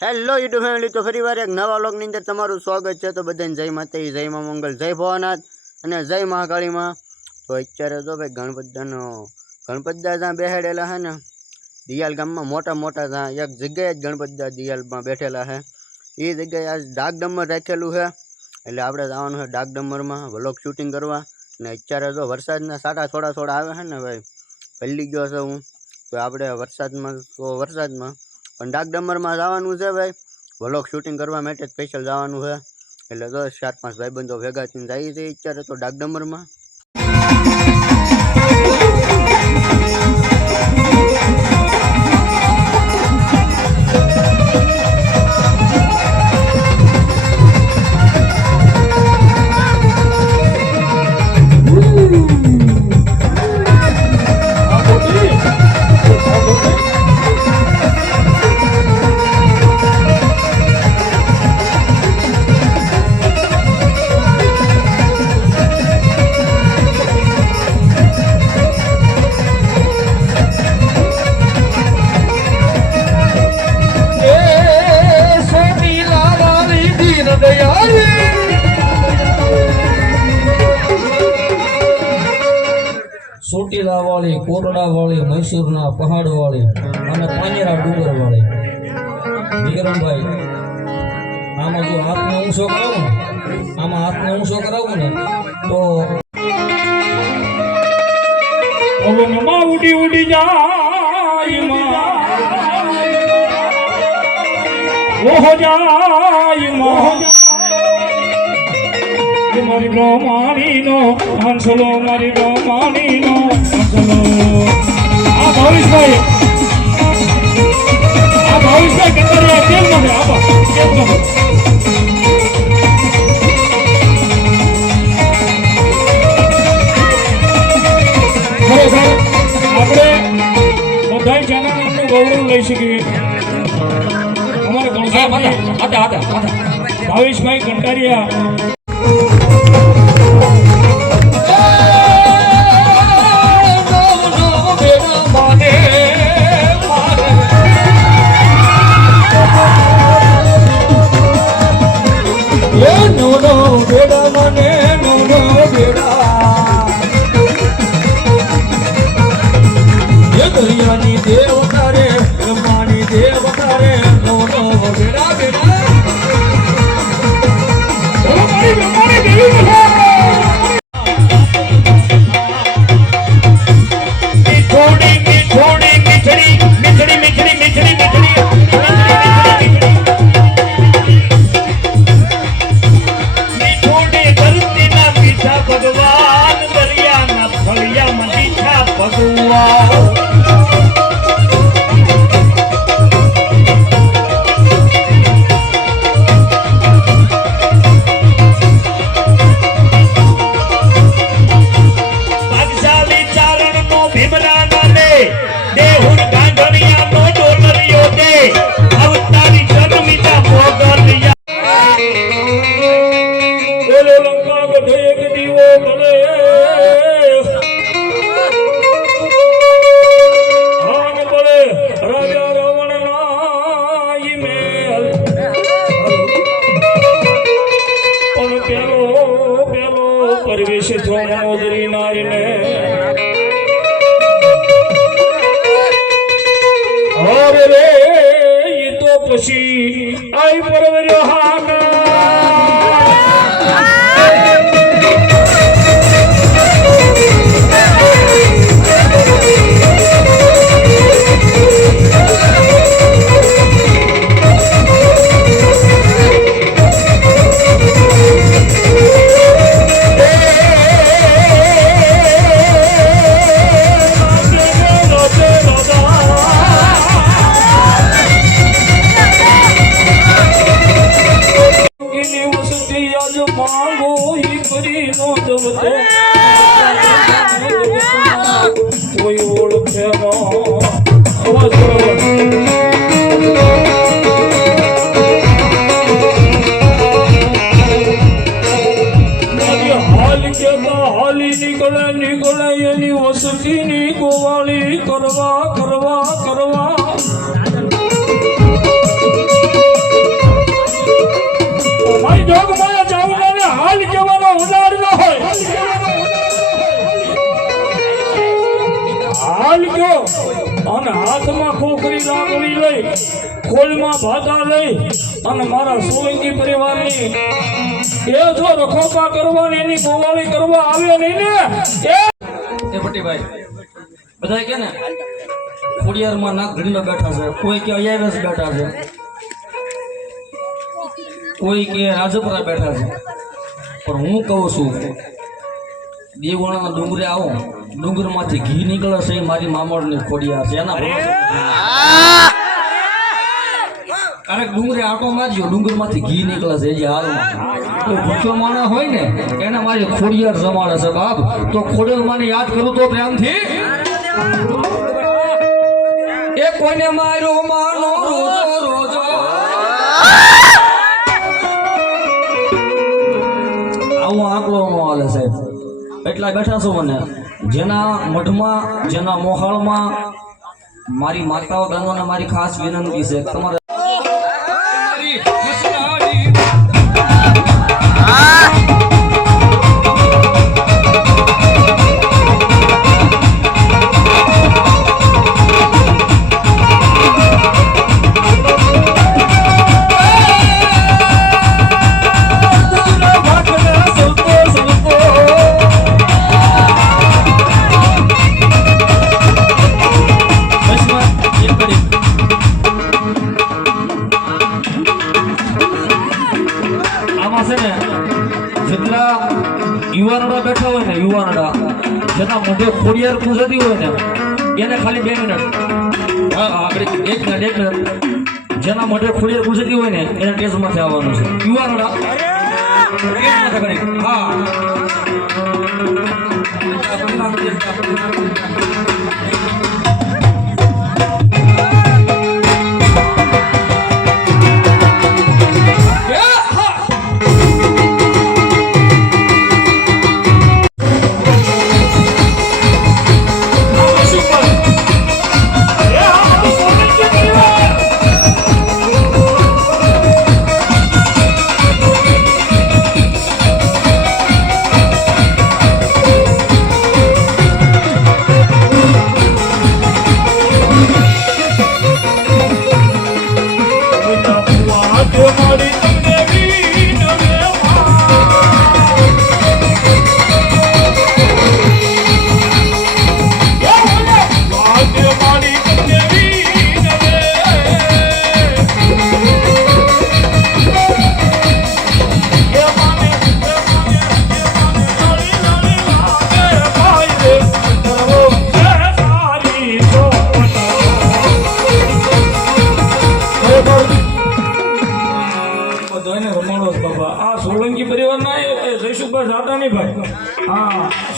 Hello YouTube family તો ફરી વાર એક નવા વ્લોગની અંદર તમારું સ્વાગત છે. તો બધાને જય માતાજી, જય મા મંગલ, જય ભવાનાથ અને જય મહાકાળીમાં. તો અત્યારે તો ભાઈ ગણપતિનો ગણપતિદા ત્યાં બેસાડેલા છે ને. દિયાલ ગામમાં મોટા મોટા ત્યાં એક જગ્યાએ જ ગણપતિદા દિયાલમાં બેઠેલા છે એ જગ્યાએ આજ ડાક ડમર રાખેલું છે એટલે આપણે જવાનું છે ડાક ડમરમાં વ્લોગ શૂટિંગ કરવા. અને અત્યારે તો વરસાદના સાટા થોડા થોડા આવે છે ને ભાઈ. પલ્લી ગયો છે હું. તો આપણે વરસાદમાં તો વરસાદમાં. પણ ડાકડમરમાં જવાનું છે ભાઈ. વ્લોગ શૂટિંગ કરવા માટે સ્પેશિયલ જવાનું છે. એટલે તો ચાર પાંચ ભાઈબંધો ભેગા થઈને જઈએ છીએ અત્યારે તો ડાકડમરમાં. ચોટીલા વાળી કોટડા વાળી મૈસૂરના પહાડ વાળી અને પાનેરા ડુંગર વાળી વિક્રમભાઈ, આમાં જો હાથને ઊંચો કરાવું ને, આમાં હાથને ઊંચો કરાવું ને, તો પવનમાં ઉડી ઉડી જાય મોહ જાય મોહ એ મારી બ્રહ્માણીનો હંસલો મારી બ્રહ્માણીનો હંસલો આ ભાવેશભાઈ. આ ભાવેશભાઈ કંદરિયા કેમ મને આબા કેમ જનાનું ગૌરવ લઈ શકીએ. અમારે ભાવેશભાઈ કંટારિયા. না ઈ તો પછી આઈ વસતીની ગોવાળી કરવા કરવા કરવા. હાલ કહેવાનો અને હાથમાં ખોખરી લાકડી લઈ ખોલમાં ભાતા લઈ, અને મારા સોલંકી પરિવારની એ જો રખોપા કરવાની, એની ગોવાળી કરવા આવે નહીં ને? એ બધા કે ને? ખોડિયારમાં નાક ઘડીને બેઠા છે. કોઈ કે અયાવેસ બેઠા છે. કોઈ કે રાજપરા બેઠા છે. પણ હું કહું છું દેવવાણાના ડુંગરે આવો. ડુંગરમાંથી ઘી નીકળે છે એ મારી મામોડની ખોડિયાર છે. એના ક્યારેક ડુંગરે આટો મારજો, ડુંગરમાંથી ઘી નીકળે જે હાલમાં તો ભૂખ્યો માણસ હોય ને, એને મારી ખોડિયાર જમાડે છે, બાપ. તો ખોડિયાર માને યાદ કરું તો પ્રેમથી. એ કોને માર્યો માનો રોજો રોજો. આવો આંકડો નો હાલે સાહેબ એટલા બેઠા છો મને. જેના મઢમાં, જેના મોહાળમાં મારી માતાઓ બહેનોને મારી ખાસ વિનંતી છે. તમારે યુવાનડા બેઠા હોય ને, યુવાનડા. જેના મોઢે ખોડિયાર કુજતી હોય ને, એને ખાલી બે મિનિટ હા હા, એક મિનિટ એક મિનિટ જેના મોઢે ખોડિયાર કુજતી હોય ને, એને ટેસ્ટમાંથી આવવાનું છે. યુવાનડા. હા.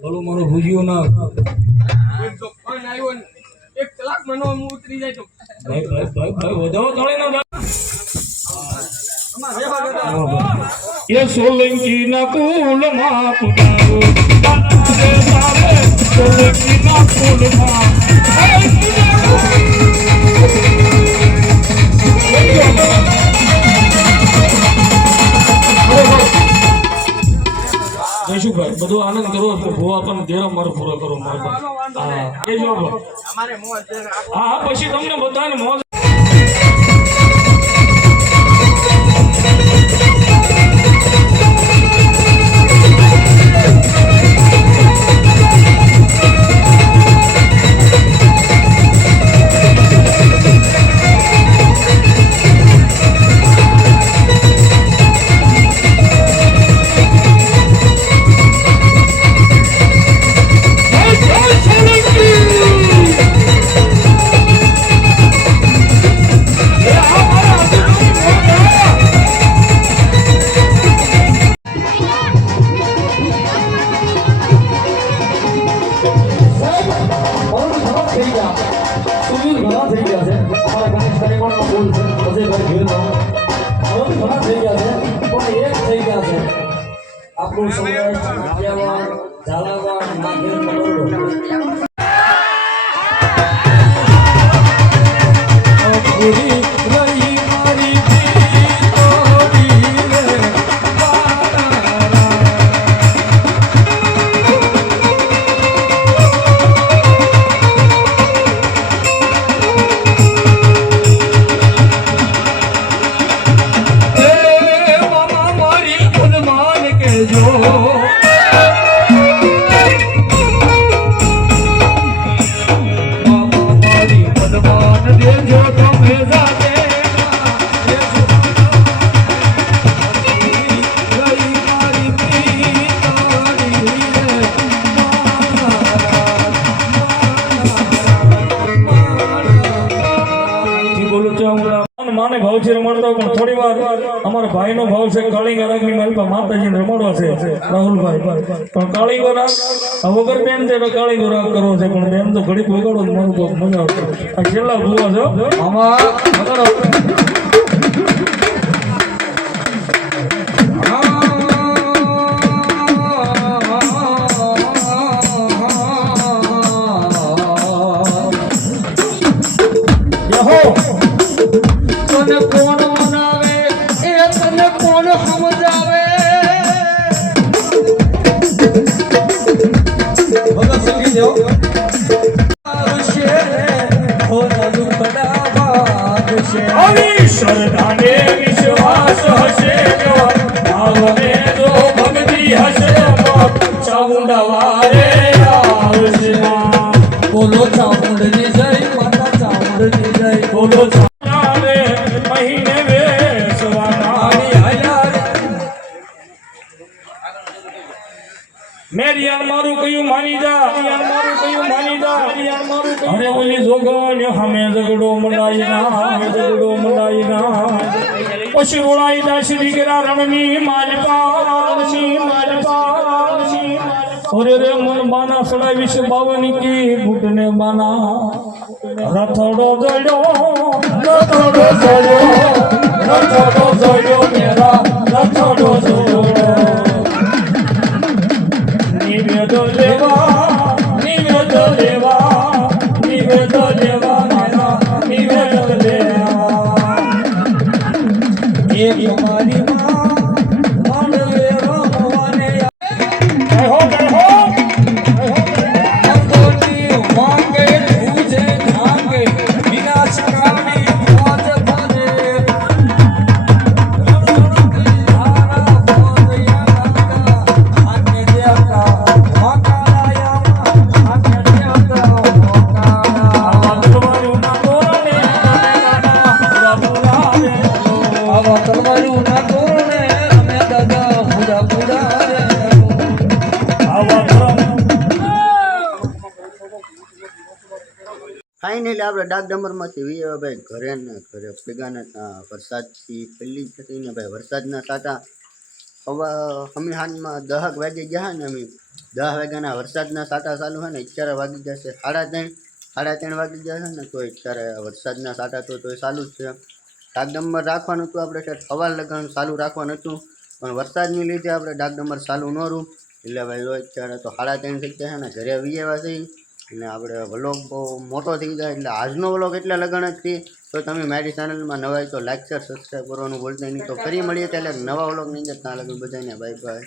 બોલો મારો ભૂજ્યો ના. ભાઈ ભાઈ ભાઈ ભાઈ વધાવો તળે ના એ સોલંકી ના ના કુલ માં ભાઈ બધો આનંદ કરો ભૂવા પણ ધેરો મારો પૂરો કરો મારો હા હા હા પછી તમને બધાને મોજ બોલ છે અજયભાઈ ભીલમાં હવે ઘણા થઈ ગયા છે પણ એક થઈ ગયા છે આપણું સૌરાષ્ટ્ર માને ભાવ છે રમાડતો પણ થોડી વાર અમારા ભાઈનો ભાવ છે કાળીંગા રાગની મારી પાસે માતાજીને રમાડવા છે, રાહુલભાઈ. પણ કાળીંગો રાગ, આ વગર બેન છે કાળીંગો રાગ કરવો છે, પણ બેન તો ઘડીક વગાડો મારું મજા આવશે. આ છેલ્લા ભૂવા છો આમાં ના પછી રોળાઈ દાસ દીકરા રણની માલપા ની માલપા ની ઓરે રે મન બાના સડાવીશ બાવની કી ઘૂટને બાના રથડો જડ્યો. રથડો જડ્યો રથડો જડ્યો મેરા રથડો આપણે ડાક ડમરમાંથી વીએ ભાઈ ઘરે ને ઘરે ભેગાને વરસાદથી પેલી થઈને ભાઈ વરસાદના સાટા હવા અમી હાથમાં દહક વાગી ગયા ને અમે. દહ વાગ્યાના વરસાદના સાટા ચાલુ છે ને અત્યારે વાગી જશે. સાડા ત્રણ સાડા ત્રણ વાગી છે ને તો અત્યારે વરસાદના સાટા તો તોય ચાલુ જ છે. ડાક ડમર રાખવાનું હતું આપણે ઠેઠ સવાર લગાણ ચાલુ રાખવાનું હતું. પણ વરસાદની લીધે આપણે ડાક ડમર ચાલુ ન રહ્યું. એટલે ભાઈ અત્યારે તો સાડા ત્રણ થઈ ગયા છે ને ઘરે વીએવા વાસી અને આપણે વ્લોગ બહુ મોટો થઈ જાય એટલે આજનો વ્લોગ એટલે લગણ જ છે. તો તમે મારી ચેનલમાં નવા તો લાઈક શેર સબસ્ક્રાઈબ કરવાનું ભૂલતા નહીં. તો ફરી મળીએ ત્યારે નવા વ્લોગની અંદર. ત્યાં લગન બધાને બાય બાય